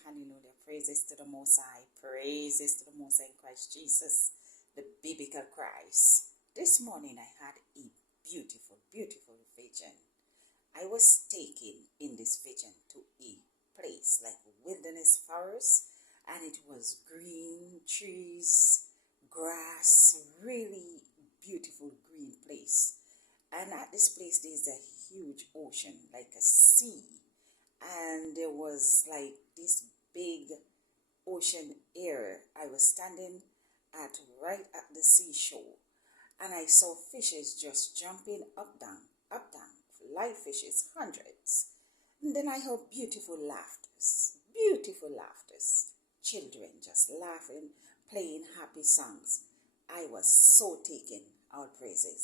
hallelujah, hallelujah. Praises to the Most High. Praises to the Most High in Christ Jesus, the biblical Christ. This morning I had a beautiful, beautiful vision. I was taken in this vision to a place like wilderness forest, and it was green trees, grass, really beautiful green place. And at this place there's a huge ocean, like a sea. And there was like this big ocean area. I was standing at right at the seashore, and I saw fishes just jumping up, down, live fishes, hundreds. And then I heard beautiful laughters, children just laughing, playing happy songs. I was so taken. All praises.